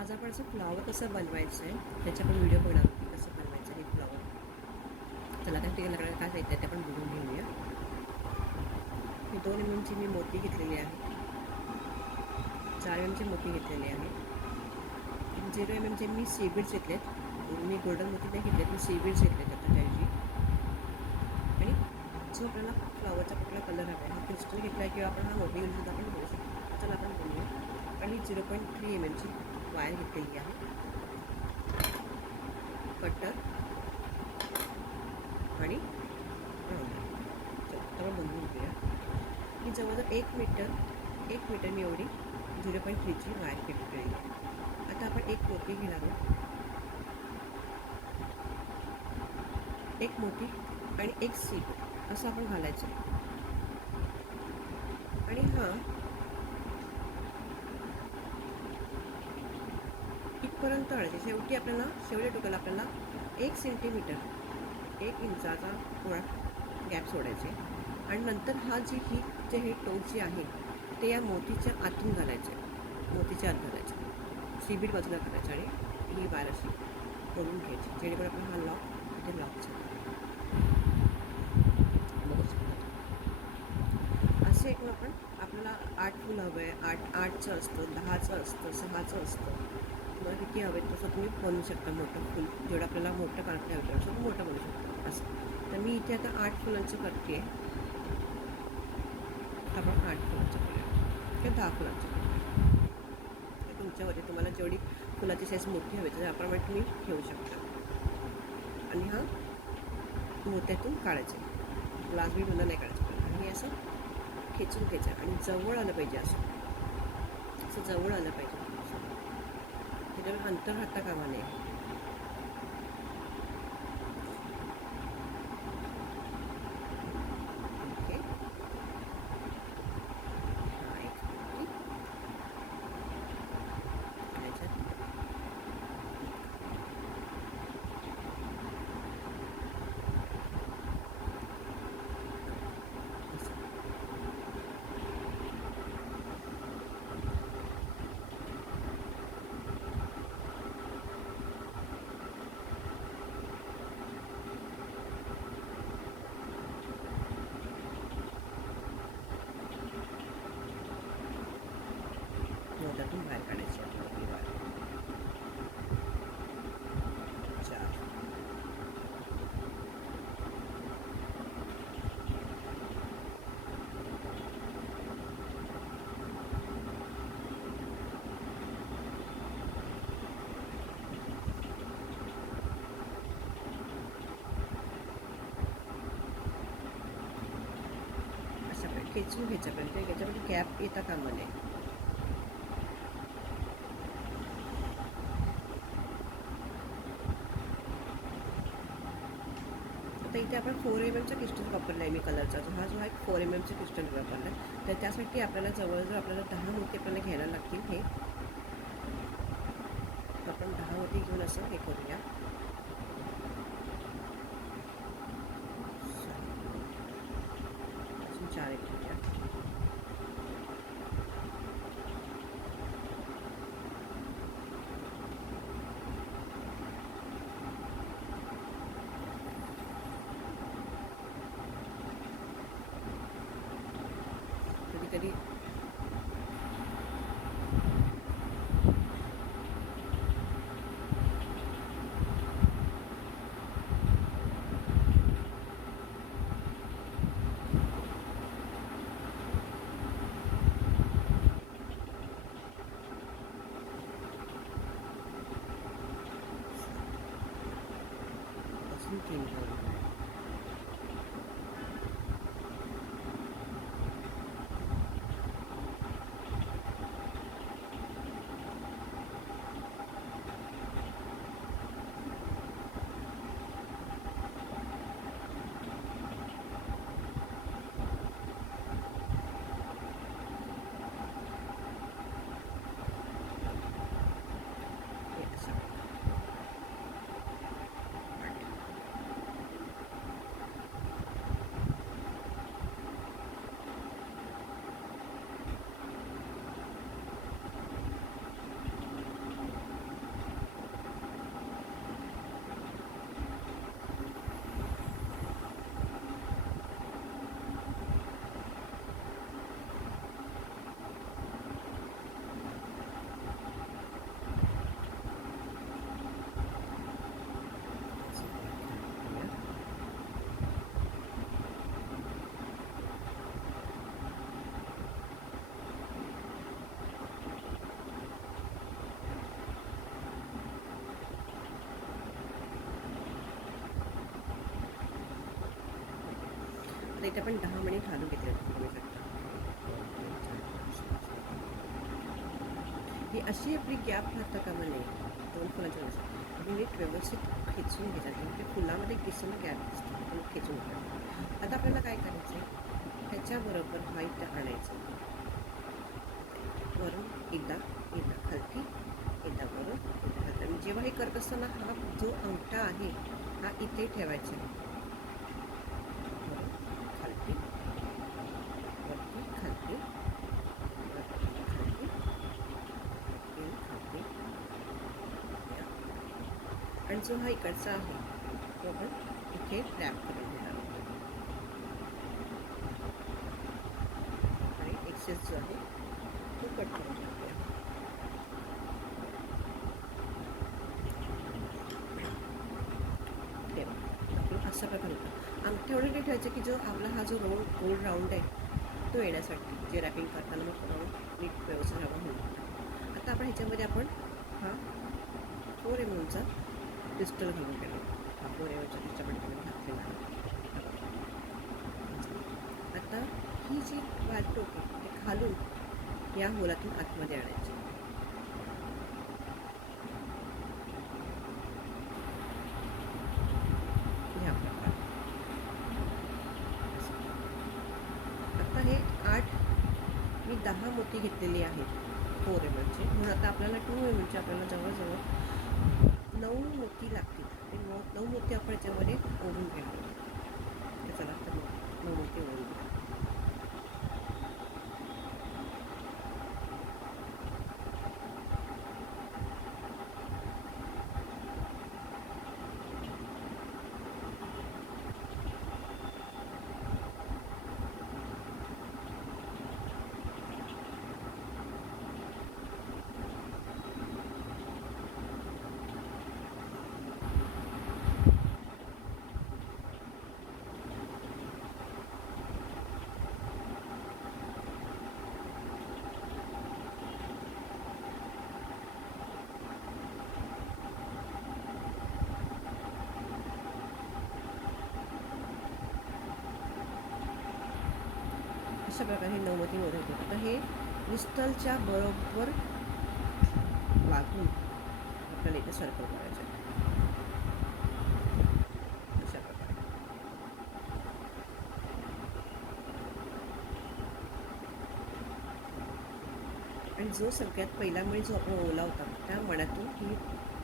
आज आपण असं फ्लॉवर कसं बनवायचं आहे त्याचा पण व्हिडिओ बघणार होती, कसं बनवायचं हे फ्लॉवर. चला त्या टिकला काय साहित्य ते आपण बघून घेऊया. ही 2 mm ची मी मोती घेतलेली आहे, 4 mm ची मोती घेतलेली आहे, 0 mm चे मी सीबीड्स घेतलेत. मी गोल्डन मोती नाही घेतलेत, मी सीबीड्स घेतलेत आता त्याऐवजी. आणि जो आपल्याला फ्लॉवरचा कुठला कलर हवा आहे हा क्रिस्टल घेतला आहे किंवा आपण हा मोठी घेऊन सुद्धा आपण घेऊ शकतो. चला आपण बनवूया. आणि 0.3 mm ची वायर घेतलेली आहे, कटर आणि आपण बनवून घेऊया. ही जवळजवळ 1 मीटर मी एवढी 0.3ची वायर घेतलेली आहे. आता आपण एक मोती घेणार आहोत, एक मोती आणि एक सीट असं आपण घालायचं. आणि हा इथपर्यंत आणायचे. शेवटी आपल्याला शेवटी टोकाला आपल्याला 1 सेंटीमीटर 1 इंचाचा थोडा गॅप सोडायचे. आणि नंतर हा जे हे टोक जे आहे ते या मोतीच्या आतून घालायचे, मोतीच्या आत घालायचे, सीबीड बाजूला घालायचं आणि ही वायर अशी करून घ्यायची जेणेकरून आपण हा लॉक इथे लॉक झाला. असे एक आपण आपल्याला 8 फूल हवं आहे, 8चं असतं, 10चं असतं, 6चं असतं. तुम्हाला किती हवे तसं तुम्ही बनवू शकता. मोठं फूल जेवढं आपल्याला मोठं काढता येतं तसं मोठं बनवू शकतो असं. तर मी इथे आता 8 फुलांचं करते आहे. आपण 8 फुलांचं करूया किंवा 10 फुलांचं करूया. हे तुमच्यावरती तुम्हाला जेवढी फुलाची साईज मोठी हवी तर त्याप्रमाणे तुम्ही ठेवू शकता. आणि हा मोत्यातून काढायचे, ग्लास बी पुन्हा नाही काढायचं. आणि हे असं खेचून घ्यायचं आणि जवळ आलं पाहिजे, असं जवळ आलं पाहिजे. त्याच्यावर अंतर राहता कामा नये. ओके, हा एक मोत्यातून बाहेर काढायची आपली वायर. 4 अशा खेचून घ्यायच्यापर्यंत याच्यामध्ये गॅप येता कामा नये. आता इथे आपण 4 mm चा क्रिस्टल वापरला आहे मी कलरचा. हा जो आहे 4 mm चा क्रिस्टल वापरला आहे. तर त्यासाठी आपल्याला जवळजवळ आपल्याला 10 मोती आपल्याला घ्यायला लागतील. हे आपण 10 मोती घेऊन असं हे करूया. अजून 4 एक घेऊया. कधीकधी अजून 3 घेऊया. तर इथे आपण 10 मणी घालून घेतले बघू शकता. ही अशी आपली गॅप राहता कामा नये. 2 फुलांच्या वेळेस आपण नीट व्यवस्थित खेचून घ्यायचं. म्हणजे फुलामध्ये किसून गॅप दिसतो आपण खेचून घ्यायचं. आता आपल्याला काय करायचं आहे, ह्याच्याबरोबर व्हाईट आणायचं. वरून एकदा खालती, एकदा वरून, एकदा खालती. आणि जेव्हा हे करत असताना हा जो अंगठा आहे हा इथे ठेवायचा आहे. खालती, वरती, खालती, वरती, खालती, खालती. आणि जो हा इकडचा आहे तो आपण इथे रॅप करून घेणार आणि एक्सेस जो आहे तो कट करून घेऊया. आपण असा प्रकार होता. अंगठे एवढे ठेवायचे की जो आपला हा जो गोल राऊंड आहे तो येण्यासाठी, जे रॅपिंग करताना मग राऊंड नीट व्यवस्थित राऊंड होईल. आता आपण ह्याच्यामध्ये आपण हा 4 mlचा क्रिस्टल घालून गेलो. हा 4 mlच्या त्याच्यामध्ये घातलेला आहे. आता ही जी टोक आहे ते खालून या होलातून आतमध्ये आणायची. ह्या प्रकारे. आता हे 8 मी 10 मोती घेतलेली आहेत 4 mlचे. म्हणून आता आपल्याला 2 mlचे आपल्याला जवळजवळ 9 मोती लागतील. ते 9 मोती आपण याच्यामध्ये ओढून घेणार. चला तर 9 मोती ओढून घ्या. अशा प्रकारे 9 मोती ओढवतो. आता हे क्रिस्टलच्या बरोबर लागून आपल्याला इथे सर्कल करायचं आहे. अशा प्रकारे. आणि जो सगळ्यात पहिला मणी जो आपण ओला होता त्या मण्यातून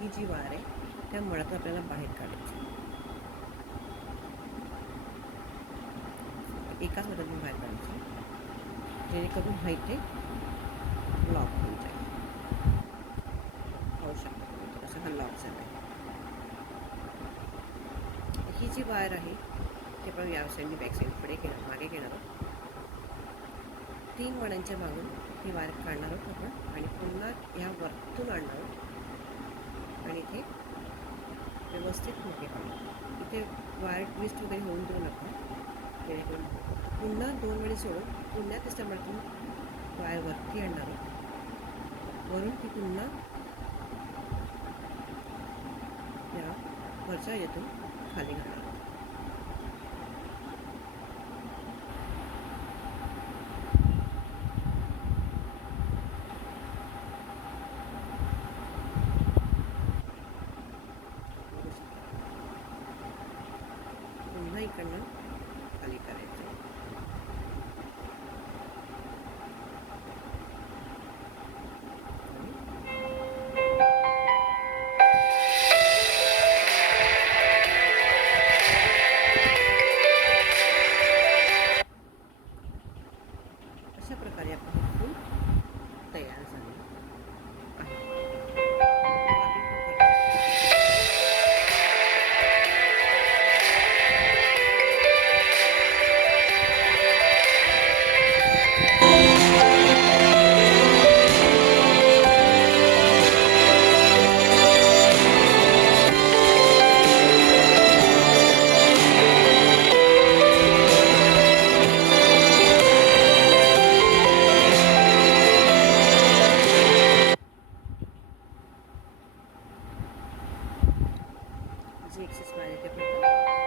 ही जी वार आहे त्या मण्यातून आपल्याला बाहेर काढायची. एकाच मध्यातून बाहेर काढायची, जेणेकरून हा इथे लॉक होऊन जाईल. पाहू शकता असा हा लॉक झाला आहे. ही जी वायर आहे ती आपण या साईडने बॅक साईड पुढे मागे घेणार आहोत. 3 मण्यांच्या मागून ही वायर काढणार आहोत आपण आणि पुन्हा ह्या वरतून आणणार आहोत आणि इथे व्यवस्थित मोठे काढू. इथे वायर ट्विस्ट वगैरे होऊन देऊ नका, जेणेकरून पुन्हा 2 मणी सोडून पुन्हा तिसऱ्या मण्यातून वायर वरती आणणार आहोत. वरून ती पुन्हा या वरच्या यातून खाली घालणार. पुन्हा इकडनं खाली करायचं. अशा प्रकारे आपण फूल तयार झाले आहे. जे एक्सेस वायर आहे ते आपण